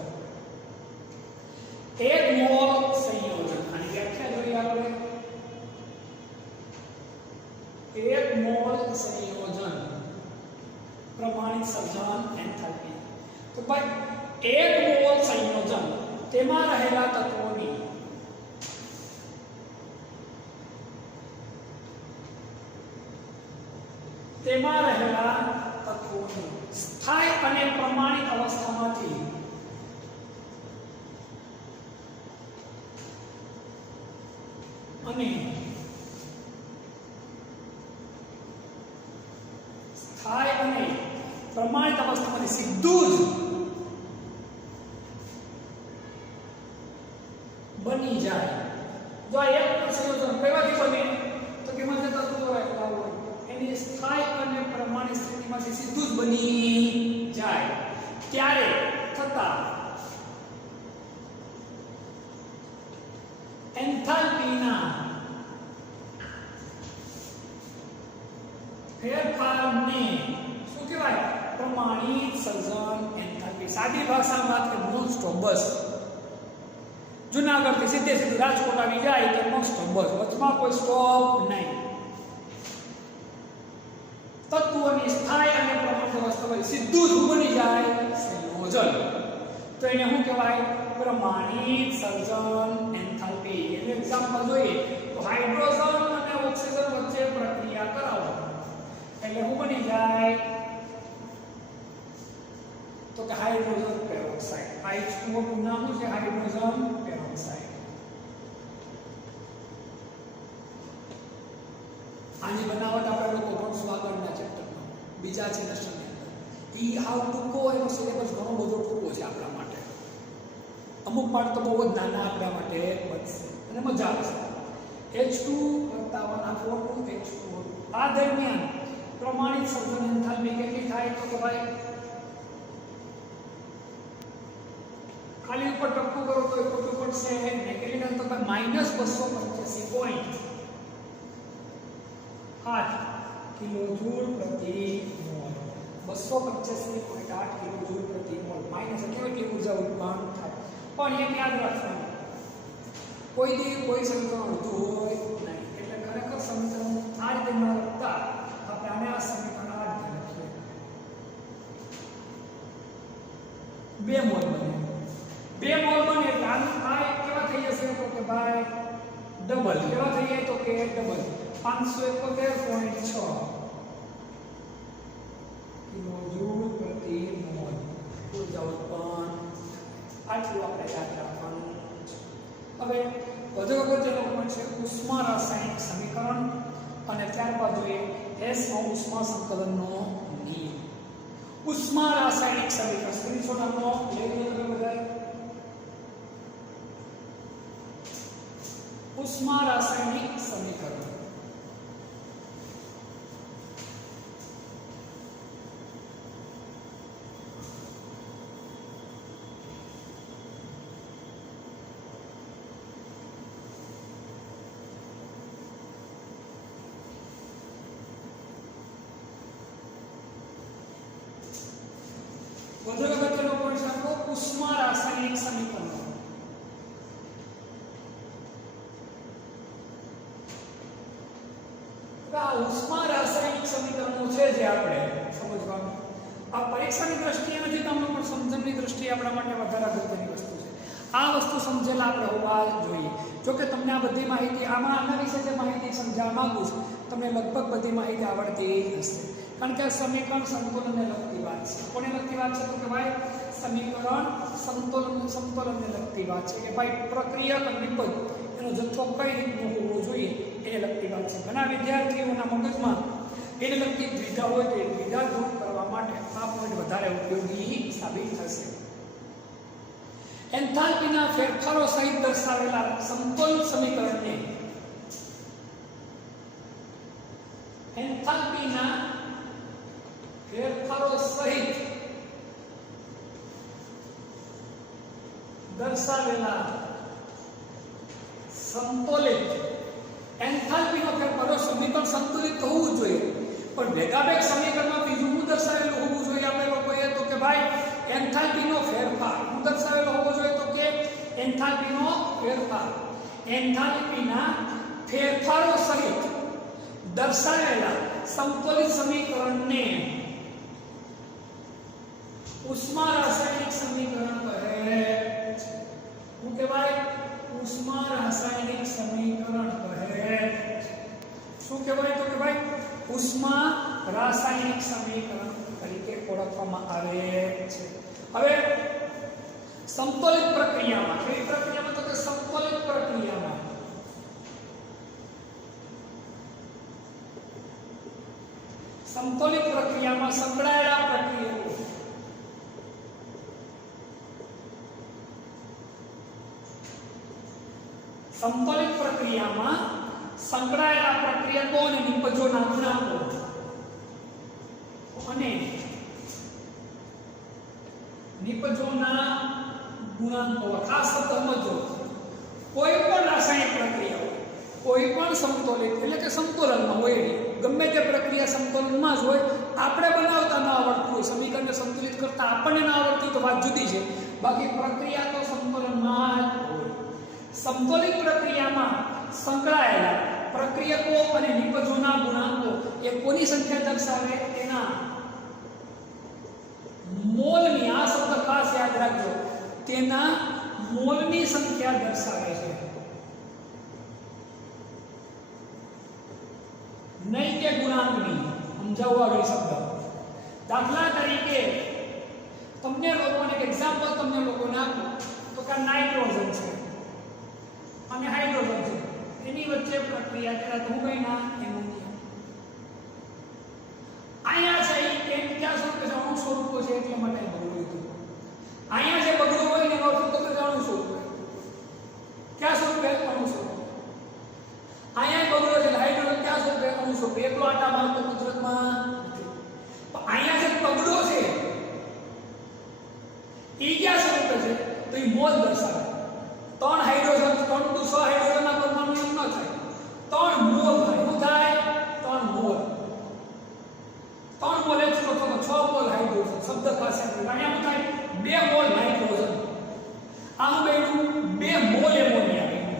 એક મોલ સંયોજન આની વ્યાખ્યા જોઈએ આપણે. એક મોલ સંયોજન પ્રમાણિત સર્જન એન્થાલ્પી. તો ભાઈ એક મોલ સંયોજન તેમાં રહેલા તત્વોની સ્થાયી અને પ્રમાણિત અવસ્થામાંથી અને સ્થાયી અને પ્રમાણિત અવસ્થામાંથી સીધું જ બની જાય. જો આ એક સંયોજન કઈવાથી બને તો કે માં જતા તત્વો રહેલા હોય એની સ્થાયી અને પ્રમાણિત સ્થિતિમાંથી સીધું જ બની જાય ત્યારે થતા એન્થાલ્પીના ફેરફારને શું કહેવાય? પ્રમાણિત સર્જન એન્થાલ્પી. સાદી ભાષામાં વાત કે નોન સ્ટોપ બસ. જુનાગઢથી સીધે રાજકોટ આવી જાય તો નોન સ્ટોપ બસ, વચમાં કોઈ સ્ટોપ નહીં. તત્વોની સ્થાયી અને પ્રમાણિત અવસ્થામાં સીધું જ બની જાય સંયોજન તો એને શું કહેવાય? પ્રમાણિત સર્જન એન્થાલ્પી. એનું એક્ઝામ્પલ જોઈએ તો હાઇડ્રોજન અને ઓક્સિજન વચ્ચે પ્રક્રિયા કરાવો એટલે શું બની જાય? તો કે હાઇડ્રોજન પેરોક્સાઇડ. H2O નું નામ શું છે? Hydrogen peroxide. આની બનાવટ આપણે લોકો ભણશું આગળના ચેપ્ટરમાં બીજા સેમેસ્ટરની અંદર. ઈ હાવ ટૂંકો એનો સિલેબસ ઘણો બધો ટૂંકો છે આપણા માટે. અમુક પાઠ તો બહુ જ નાના આપણા માટે બનશે અને મજા આવશે. H2 + 1 H2O. આ દરમિયાન પ્રમાણિત સર્જન એન્થાલ્પી કેટલી થાય? તો કે ભાઈ ખાલી ઉપર ટપકું કરો તો એ ખોટું પડશે. ને કેટલી થાય? તો કે -285 પોઈન્ટ 8 કિલોજૂલ પ્રતિ મોલ 285.8 કિલોજૂલ પ્રતિ મોલ માઈનસ કેટલી ઉર્જા ઉત્પન્ન થાય પણ એક યાદ રાખવાનું કોઈ દી કોઈ સમીકરણ ઉડતું હોય નહીં એટલે ખરેખર સમીકરણ આ રીતે ન લખતા આપણે આને આ સમીકરણ આ રીતે લખીએ 2 મોલ બને 2 મોલ બને એટલે આ એક કેવા થઈ જશે તો કે ભાઈ ડબલ કેવા થઈ જાય તો કે ડબલ 571.6 કિલોજૂલ પ્રતિ મોલ ઉર્જા ઉત્પન્ન આટલું આપણે યાદ રાખવાનું હવે વધુ અગત્યનો પોઈન્ટ છે ઉષ્મા રાસાયણિક સમીકરણ અને ત્યારબાદ જોઈએ એસ ઉષ્મા સંકલનનો નિયમ ઉષ્મા રાસાયણિક સમીકરણ સ્ક્રીનશોટ આપનો લઈ લો બધાય ઉષ્મા રાસાયણિક સમીકરણ વધુ અગત્યનો પોઈન્ટ છે આપણો ઉષ્મા રાસાયણિક સમીકરણ ઉષ્મા રાસાયણિક સમીકરણો છે જે આપણે સમજવાનું આ પરીક્ષાની દ્રષ્ટિએ નથી તમને પણ સમજણની દ્રષ્ટિએ આપણા માટે વધારે અગત્યની વસ્તુ છે આ વસ્તુ સમજેલા આપણે હોવા જોઈએ જો કે તમને આ બધી માહિતી આના વિશે જે માહિતી સમજાવવા માંગુ છું તમને લગભગ બધી માહિતી આવડતી હશે કારણ કે સમીકરણ સંતુલનને લગતી વાત છે કોને લગતી વાત છે તો કે ભાઈ સમીકરણ સંતુલનને લગતી વાત છે કે ભાઈ પ્રક્રિયક અને નિપજ એનો જથ્થો કઈ રીતનો હોવો જોઈએ એને લગતી વાત છે ઘણા વિદ્યાર્થીઓના મગજમાં એને લગતી દ્વિધા હોય તો એ દ્વિધા દૂર કરવા માટે આ પોઈન્ટ વધારે ઉપયોગી સાબિત થશે એન્થાલ્પીના ફેરફારો સહિત દર્શાવેલા સંતુલન સમીકરણને એન્થાલ્પીના ફેરફારો સહિત દર્શાવેલા સંતુલિત એન્થાલ્પીનો ફેરફાર સમીકરણ સંતુલિત હોવું જોઈએ પણ ભેગાભેગ સમીકરણમાં બીજું શું દર્શાવેલું હોવું જોઈએ આપણે લોકોએ તો કે ભાઈ એન્થાલ્પીનો ફેરફાર શું દર્શાવેલો હોવો જોઈએ તો કે એન્થાલ્પીનો ફેરફાર એન્થાલ્પીના ફેરફારો સહિત દર્શાવેલા સંતુલિત સમીકરણને ઉષ્મા રાસાયણિક સમીકરણ કહે શું કહેવાય ઉષ્મા રાસાયણિક સમીકરણ કહે શું કહેવાય તો કે ભાઈ ઉષ્મા રાસાયણિક સમીકરણ તરીકે ઓળખવામાં આવે છે હવે સંતુલિત પ્રક્રિયામાં કઈ પ્રક્રિયામાં તો કે સંતુલિત પ્રક્રિયામાં સંતુલિત પ્રક્રિયામાં સંકળાયેલા પ્રક્રિયકો સંતુલિત પ્રક્રિયામાં સંકળાયેલા પ્રક્રિયકો અને નિપજોના ગુણાંકો અને નિપજોના ગુણાંકો ખાસ સમજો કોઈ પણ રાસાયણિક પ્રક્રિયા કોઈ પણ સંતુલિત એટલે કે સંતુલનમાં હોય ગમે તે પ્રક્રિયા સંતુલનમાં જ હોય આપણે બનાવતા ન આવડતું હોય સમીકરણને સંતુલિત કરતા આપણને ન આવડતું તો વાત જુદી છે બાકી પ્રક્રિયા તો સંતુલનમાં જ હોય સંતુલિત પ્રક્રિયામાં સંકળાયેલા પ્રક્રિયકો અને નિપજોના ગુણાંકો એ કોની સંખ્યા દર્શાવે તેના મોલની આ શબ્દ ખાસ યાદ રાખજો તેના મોલની સંખ્યા દર્શાવે છે નહીં કે ગુણાંકની સમજાવવા આગળ શબ્દ દાખલા તરીકે તમને લોકોને એક એક્ઝામ્પલ તમને લોકોને આપું તો કે નાઇટ્રોજન છે અને હાઇડ્રોજન છે એની વચ્ચે પ્રક્રિયા કરે તો હું કઈ ના એમોનિયા અહીંયા છે એ ક્યાં સ્વરૂપે અણુ સ્વરૂપો છે એટલા માટે બગડ્યું હતું અહીંયા જે બગડ્યું હોય એનો અર્થ તો કે અણુ સ્વરૂપ ક્યાં સ્વરૂપે અણુ સ્વરૂપ અહીંયા બગડ્યો છે હાઇડ્રોજન ક્યાં સ્વરૂપે અણુ સ્વરૂપ એકલો આટા મારતો કુદરતમાં પણ અહીંયા જે બગડ્યો છે એ ક્યાં સ્વરૂપે છે તો એ મોલ દર્શાવે 3 હાઇડ્રોજન 3 to 6 હાઇડ્રોજનના પરમાણુ એમ ન થાય 3 મોલ થાય શું થાય 3 મોલ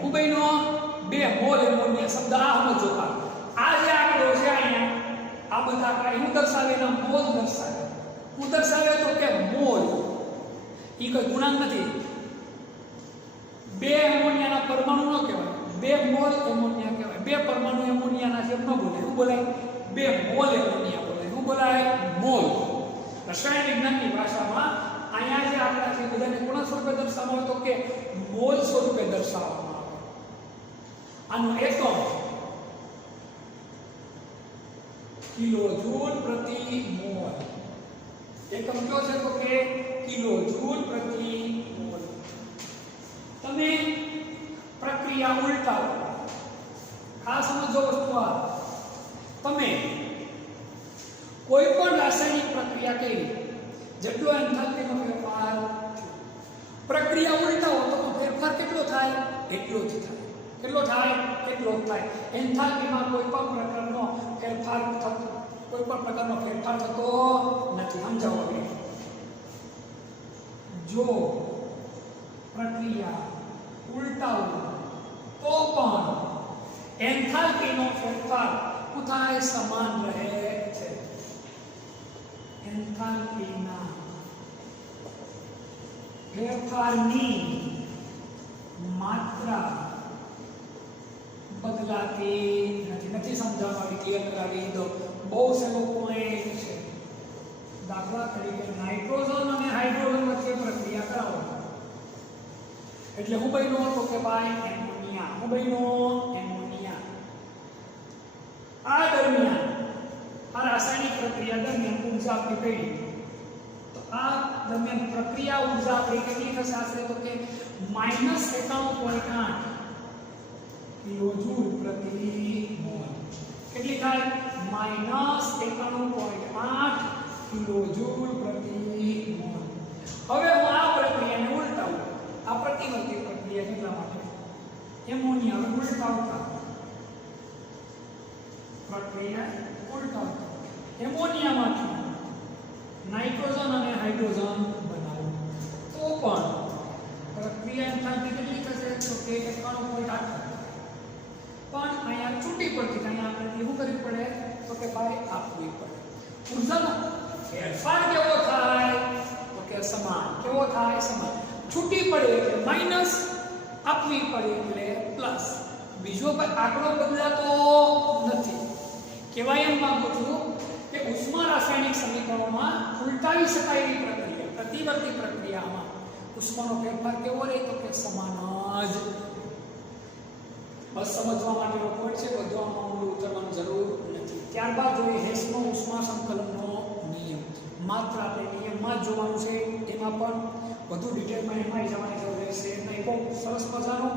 હું બન્યો 2 મોલ એમોનિયા શબ્દ આ સમજો આ જે આંકડો છે અહીંયા આ બધા આંકડા હું દર્શાવે ના મોલ દર્શાવે હું દર્શાવે તો કે મોલ ઈ કોઈ ગુણાંક નથી 2 એમોનિયાના પરમાણુ ન કહેવાય 2 મોલ એમોનિયા કહેવાય 2 પરમાણુ એમોનિયાના જેમ ન બોલે શું બોલાય 2 મોલ એમોનિયા બોલાય શું બોલાય મોલ રસાયણ વિજ્ઞાનની ભાષામાં અહીંયા જે આંકડા છે બધાને કોના સ્વરૂપે દર્શાવવામાં આવે તો કે મોલ સ્વરૂપે દર્શાવવામાં આવે આનો એકમ કિલોજૂલ પ્રતિ મોલ એકમ કયો છે તો કે કિલોજૂલ પ્રતિ મોલ તમે પ્રક્રિયા ઉલટાવો ખાસ સમજો વસ્તુ આ તમે કોઈ પણ રાસાયણિક પ્રક્રિયા કરી જેટલો એન્થાલ્પીનો ફેરફાર પ્રક્રિયા ઉલટાવો તો ફેરફાર કેટલો થાય એટલો જ થાય કેટલો થાય એટલો જ થાય એન્થાલ્પીમાં કોઈ પણ પ્રકારનો ફેરફાર થતો નથી સમજાવો હવે જો પ્રક્રિયા ઉલટાવો તો પણ એન્થાલ્પીનો ફેરફાર થાય સમાન રહે છે એન્થાલ્પીના ફેરફારની માત્રા બદલાતી નથી સમજાવવા ક્લિયર કરાવી દો બહુ સહેલો પોઈન્ટ છે દાખલા તરીકે નાઇટ્રોજન અને હાઇડ્રોજન વચ્ચે પ્રક્રિયા કરાવો એટલે હું બન્યો તો કે ભાઈ એમોનિયા હું બન્યો એમોનિયા આ દરમિયાન આ રાસાયણિક પ્રક્રિયા દરમિયાન ઊર્જા આપણી પડી તો આ દરમિયાન પ્રક્રિયા ઊર્જા આપણી કેટલી થશે આશરે તો કે -91.8 કિલોજૂલ પ્રતિ મોલ કેટલી થાય -91.8 કિલોજૂલ પ્રતિ મોલ હવે હું આ પ્રક્રિયાને ઉલટાવું આ પ્રતિવર્તી પ્રક્રિયા કેટલા માટે એમોનિયા હવે ઉલટાવતા પ્રક્રિયા ઉલટાવતા એમોનિયામાંથી નાઇટ્રોજન અને હાઇડ્રોજન બનાવો તો પણ પ્રક્રિયા એન્થાલ્પી કેટલી થશે તો કે 91.8 પણ અહીંયા છૂટી પડતી અહીંયા આપણે શું કરવી પડે તો કે ભાઈ આપવી પડે ઊર્જાનો ફેરફાર કેવો થાય તો કે સમાન કેવો થાય સમાન છૂટી પડે એટલે માઈનસ આપવી પડે એટલે પ્લસ બીજો કોઈ આંકડો બદલાતો નથી કહેવાય એમ માંગુ છું કે ઉષ્મા રાસાયણિક સમીકરણોમાં ઉલટાવી શકાય એવી પ્રક્રિયા પ્રતિવર્તી પ્રક્રિયામાં ઉષ્માનો ફેરફાર કેવો રહે તો કે સમાન જ બસ સમજવા માટેનો પોઈન્ટ છે બધું આમાં ઊંડું ઉતરવાની જરૂર નથી ત્યારબાદ જોઈએ હેસનો ઉષ્મા સંકલનનો નિયમ માત્ર આપણે નિયમમાં જ જોવાનું છે એમાં પણ વધુ ડિટેલમાં એમાં જવાની જરૂર રહેશે નહીં બહુ સરસ મજાનો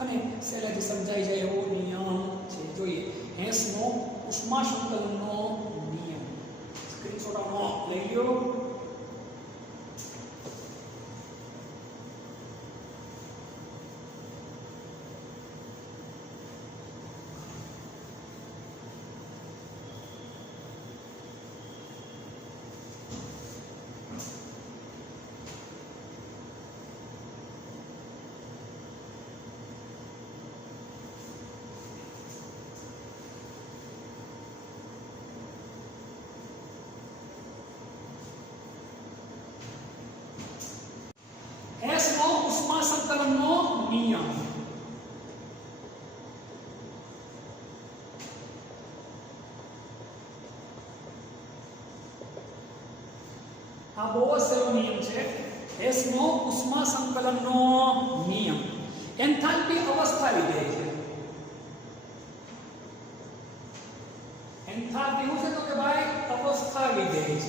અને સહેલાઈથી સમજાઈ જાય એવો નિયમ છે જોઈએ હેસનો ઉષ્મા સંકલનનો નિયમ સ્ક્રીનશોટ આનો લઈ લ્યો હેસનો ઉષ્મા સંકલનનો નિયમ આ બહુ સરસ નિયમ છે હેસનો ઉષ્મા સંકલનનો નિયમ એન્થાલ્પી અવસ્થા વિધેય છે એન્થાલ્પી શું છે તો કે ભાઈ અવસ્થા વિધેય છે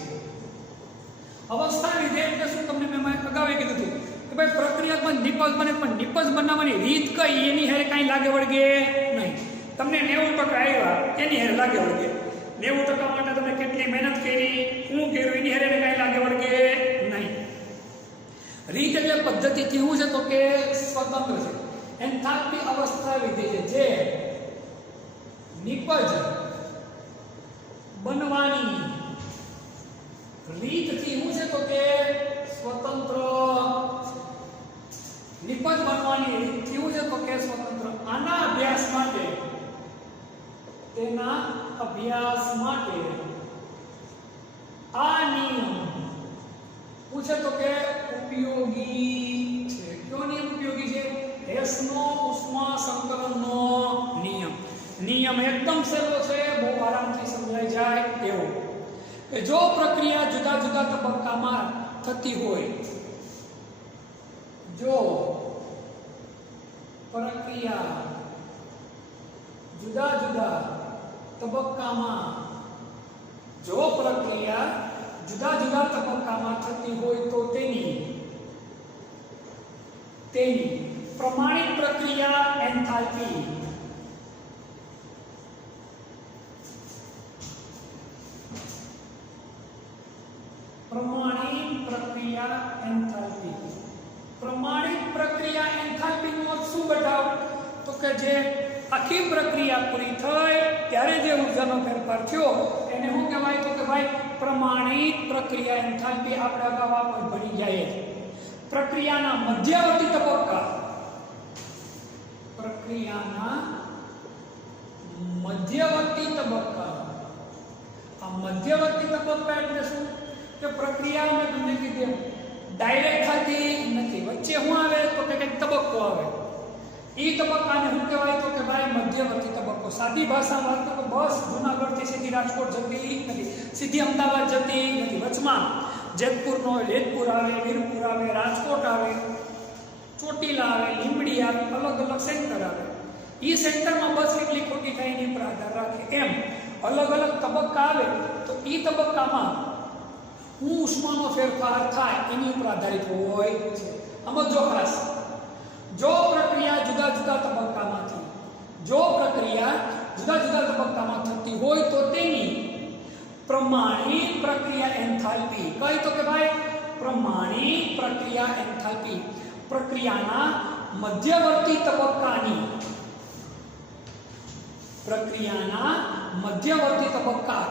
અવસ્થા વિધેય એટલે શું તમને મેં અગાઉ કીધું હતું કે ભાઈ પ્રક્રિયામાં નિપજ બને પણ નિપજ બનાવવાની રીત કઈ એની હારે કાંઈ લાગે વળગે નહીં તમને 90% આવ્યા એની હારે લાગે વળગે 90% માટે તમે કેટલી મહેનત કરી શું કર્યું એની હારે કાંઈ લાગે વળગે નહીં રીત એટલે પદ્ધતિથી શું છે તો કે સ્વતંત્ર છે એન્થાલ્પી અવસ્થા વિધેય છે જે નિપજ બનવાની રીતથી શું છે તો કે સ્વતંત્ર નિપજ બનવાની રીતથી શું છે તો કે સ્વતંત્ર આના અભ્યાસ માટે તેના અભ્યાસ માટે આ નિયમ પૂછે તો કે ઉપયોગી છે. કયો નિયમ ઉપયોગી છે? હેસનો ઉષ્મા સંકલનનો નિયમ. નિયમ એકદમ સહેલો છે, બહુ આરામથી સમજાઈ જાય એવો કે જો પ્રક્રિયા જુદા જુદા તબક્કામાં થતી હોય, જો પ્રક્રિયા જુદા જુદા તબક્કામાં થતી હોય તો તેની પ્રમાણિત પ્રક્રિયા એન્થાલ્પી પ્રમાણિત પ્રક્રિયા એન્થાલ્પીનો શું બતાવ? તો કે જે આખી પ્રક્રિયા પૂરી થઈ ત્યારે જે ઊર્જાનો ફેરફાર થયો એને શું કહેવાય? તો કે ભાઈ પ્રમાણિત પ્રક્રિયા એન્થાલ્પી. આપણે અગાઉ આપણે ભણી જાય પ્રક્રિયાના મધ્યવર્તી તબક્કા, આ મધ્યવર્તી તબક્કા એટલે શું? કે પ્રક્રિયા મેં તમને કીધું ડાયરેક્ટ થતી નથી, વચ્ચે શું આવે? તો કે કંઈક તબક્કો આવે. એ તબક્કાને શું કહેવાય? તો કે ભાઈ મધ્યવર્તી તબક્કો. સાદી ભાષામાં તો બસ જૂનાગઢથી સીધી રાજકોટ જતી નથી, સીધી અમદાવાદ જતી નથી, વચમાં જેતપુરનો જેતપુર આવે, વીરપુર આવે, રાજકોટ આવે, ચોટીલા આવે, લીંબડી આવે, અલગ અલગ સેન્ટર આવે. એ સેન્ટરમાં બસ કેટલી ખોટી થાય એની પર આધાર રાખે. એમ અલગ અલગ તબક્કા આવે તો એ તબક્કામાં હું ઉષ્માનો ફેરફાર થાય એની ઉપર આધારિત હોય છે. સમજો ખાસ, જો પ્રક્રિયા જુદા જુદા તબક્કામાં થતી હોય તો તેની પ્રમાણિત પ્રક્રિયા એન્થાલ્પી. કઈ? તો કે ભાઈ પ્રમાણિત પ્રક્રિયા એન્થાલ્પી પ્રક્રિયાના મધ્યવર્તી તબક્કા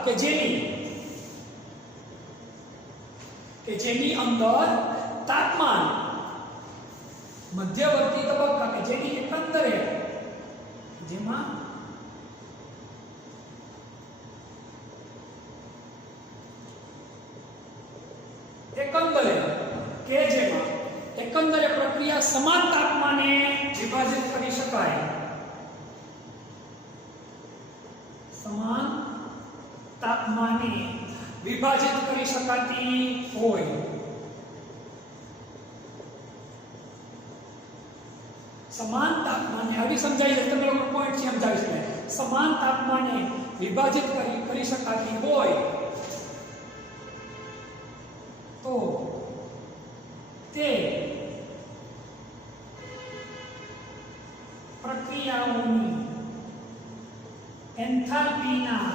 કે જેની અંદર તાપમાન, મધ્યવર્તી તબક્કા કે જેની એકંદરે પ્રક્રિયા સમાન તાપમાને વિભાજિત કરી શકાય, સમાન તાપમાને વિભાજિત કરી શકાતી હોય. સમાન તાપમાને આવી સમજાય છે, તમે લોકો પોઈન્ટ સમજાવી છે. સમાન તાપમાને વિભાજિત કરી શકાતી હોય તો તે પ્રક્રિયાઓની એન્થાલ્પીના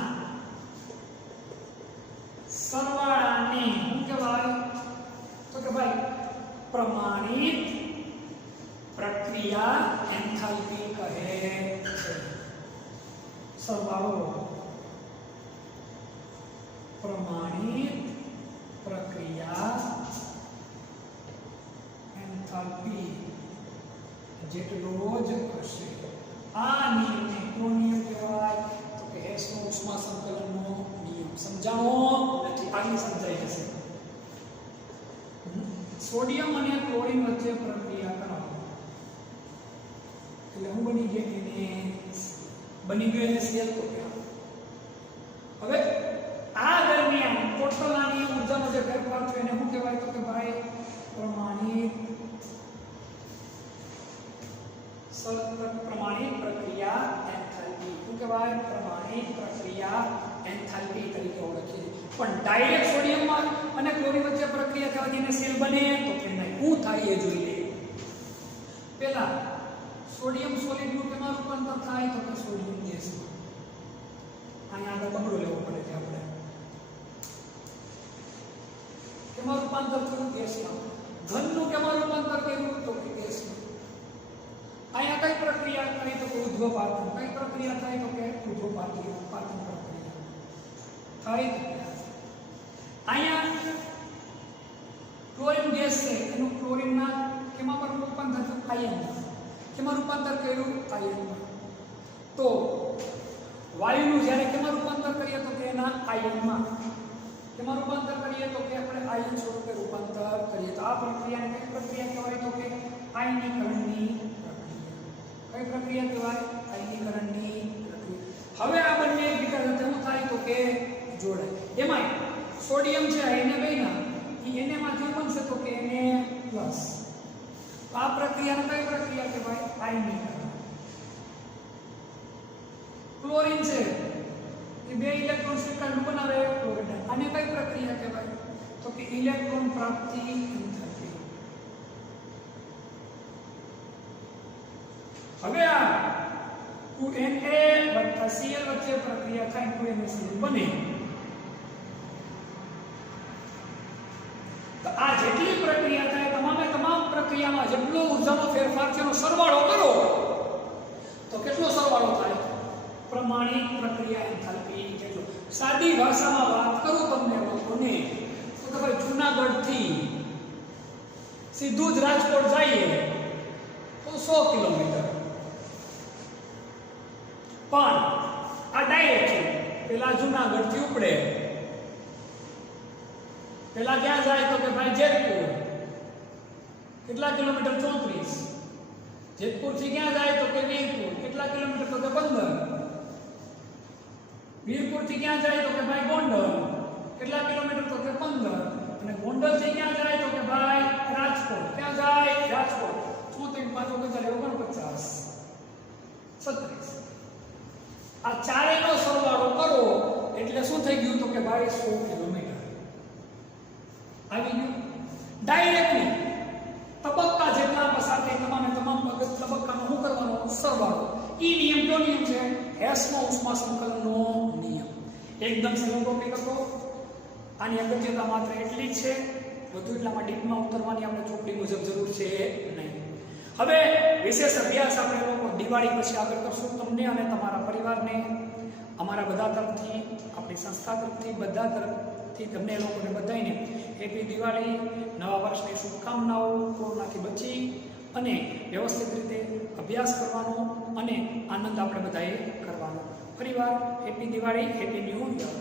સરવાળાને શું કહેવાય? તો કે ભાઈ પ્રમાણિત પ્રક્રિયા એન્થાલ્પી કહે છે. સરવાળો પ્રમાણિત પ્રક્રિયા એન્થાલ્પી જેટલો જ હશે. આ નિયમને કોનો નિયમ કહેવાય? તો કે હેસનો ઉષ્મા સંકલનનો નિયમ. સમજાવો નથી? આગળ સમજાઈ જશે. સોડિયમ અને ક્લોરીન વચ્ચે પ્રક્રિયા કરાવો એટલે હું બની ગયો એને સેલ. તો હવે આ દરમિયાન ટોટલ આની ઊર્જાનો જે ફેરફાર થયો એને શું કહેવાય? તો કે ભાઈ પ્રમાણિત પ્રક્રિયા એન્થાલ્પી. શું કહેવાય? પ્રમાણિત પ્રક્રિયા એન્થાલ્પી તરીકે ઓળખીએ. પણ ડાયરેક્ટ સોડિયમ અને ક્લોરીન વચ્ચે પ્રક્રિયા થવાથી એને સેલ બને તો એને શું થાય એ જોઈ લે. પહેલા સોડિયમ સોલિડનું કેમાં રૂપાંતર થાય? તો કે સોડિયમ ગેસમાં. અહીંયા આગળ બગડો લેવો પડે છે આપણે. કેમાં રૂપાંતર થયું? ગેસમાં. ઘનનું કેમાં રૂપાંતર કર્યું? તો કે ગેસમાં. અહીંયા કઈ પ્રક્રિયા કરી? તો કે ઉદ્ધવપાતન. કઈ પ્રક્રિયા થાય? તો કે ઉદ્ધવપાતન પ્રક્રિયા થાય. અહીંયા ક્લોરીન ગેસ છે એનું ક્લોરીનના કેમાં પર રૂપાંતર થયું? આયન. કેમાં રૂપાંતર કર્યું? આયનમાં. તો વાયુનું જ્યારે કેમાં રૂપાંતર કરીએ તો કે એના આયનમાં. કેમાં રૂપાંતર કરીએ તો કે આપણે આયન સ્વરૂપે રૂપાંતર કરીએ. તો આ પ્રક્રિયાને કઈ પ્રક્રિયા કહેવાય? તો કે આયનીકરણની પ્રક્રિયા. કઈ પ્રક્રિયા કહેવાય? આયનીકરણની પ્રક્રિયા. હવે આ બંને એકબીજા સાથે શું થાય? તો કે જોડાય. એમાં સોડિયમ છે એને બેના એને માંથી બનશે તો કે Na+. આ પ્રક્રિયાને કઈ પ્રક્રિયા કહેવાય? આયનીકરણ. ક્લોરીન છે એ બે ઇલેક્ટ્રોન શ્રીખંડ બનાવે ક્લોરીન. આને કઈ પ્રક્રિયા કહેવાય? તો કે ઇલેક્ટ્રોન પ્રાપ્તિ એન્થાલ્પી. હવે આ 2Na + Cl વચ્ચે પ્રક્રિયા થાય 2NaCl બને. તો આ જેટલી પ્રક્રિયા થાય તમામ પ્રક્રિયામાં જેટલો ઊર્જાનો ફેરફાર છે એનો સરવાળો કરો તો કેટલો સરવાળો થાય? પ્રમાણિત પ્રક્રિયા એન્થાલ્પી જેટલો. સાદી ભાષામાં વાત કરું તમને લોકોને તો ભાઈ જૂનાગઢથી સીધું જ રાજકોટ જઈએ તો 100 કિલોમીટર. પણ આ ડાયરેક્ટ છે. પેલા જૂનાગઢથી ઉપડે, પેલા ક્યાં જાય તો કે ભાઈ જેતપુર. કેટલા કિલોમીટર? 34. જેતપુર થી ક્યાં જાય તો કે વીરપુર. કેટલા કિલોમીટર? તો કે 15. વીરપુર થી ક્યાં જાય તો કે ભાઈ ગોંડલ. કેટલા કિલોમીટર? તો કે 15. અને ગોંડલ થી ક્યાં જાય તો કે ભાઈ રાજકોટ. ક્યાં જાય? રાજકોટ. 34 5 49 36. આ ચારેયનો સરવાળો કરો એટલે શું થઈ ગયું? તો કે ભાઈ 100 કિલોમીટર આવી ગયું. ડાયરેક્ટલી તબક્કા જેટલા સાથે તમામ તબક્કાનો શું કરવાનો? સરવાળો. ઈ નિયમ કયો નિયમ છે? હેસનો ઉષ્મા સંકલનનો નિયમ. એકદમ સહેલો ટોપિક હતો. આની અગત્યતા માત્ર એટલી જ છે, વધુ એટલામાં ડીપમાં ઉતરવાની આપણે ચોપડી મુજબ જરૂર છે નહીં. હવે વિશેષ અભ્યાસ આપણે લોકો દિવાળી પછી આગળ કરશું. તમને અને તમારા પરિવારને અમારા બધા તરફથી, આપણી સંસ્થા તરફથી, બધા તરફથી તમને લોકોને બધાને હેપી દિવાળી, નવા વર્ષની શુભકામનાઓ. કોરોનાથી બચી અને વ્યવસ્થિત રીતે અભ્યાસ કરવાનો અને આનંદ આપણે બધાએ કરવાનો. ફરીવાર happy Diwali, happy new year.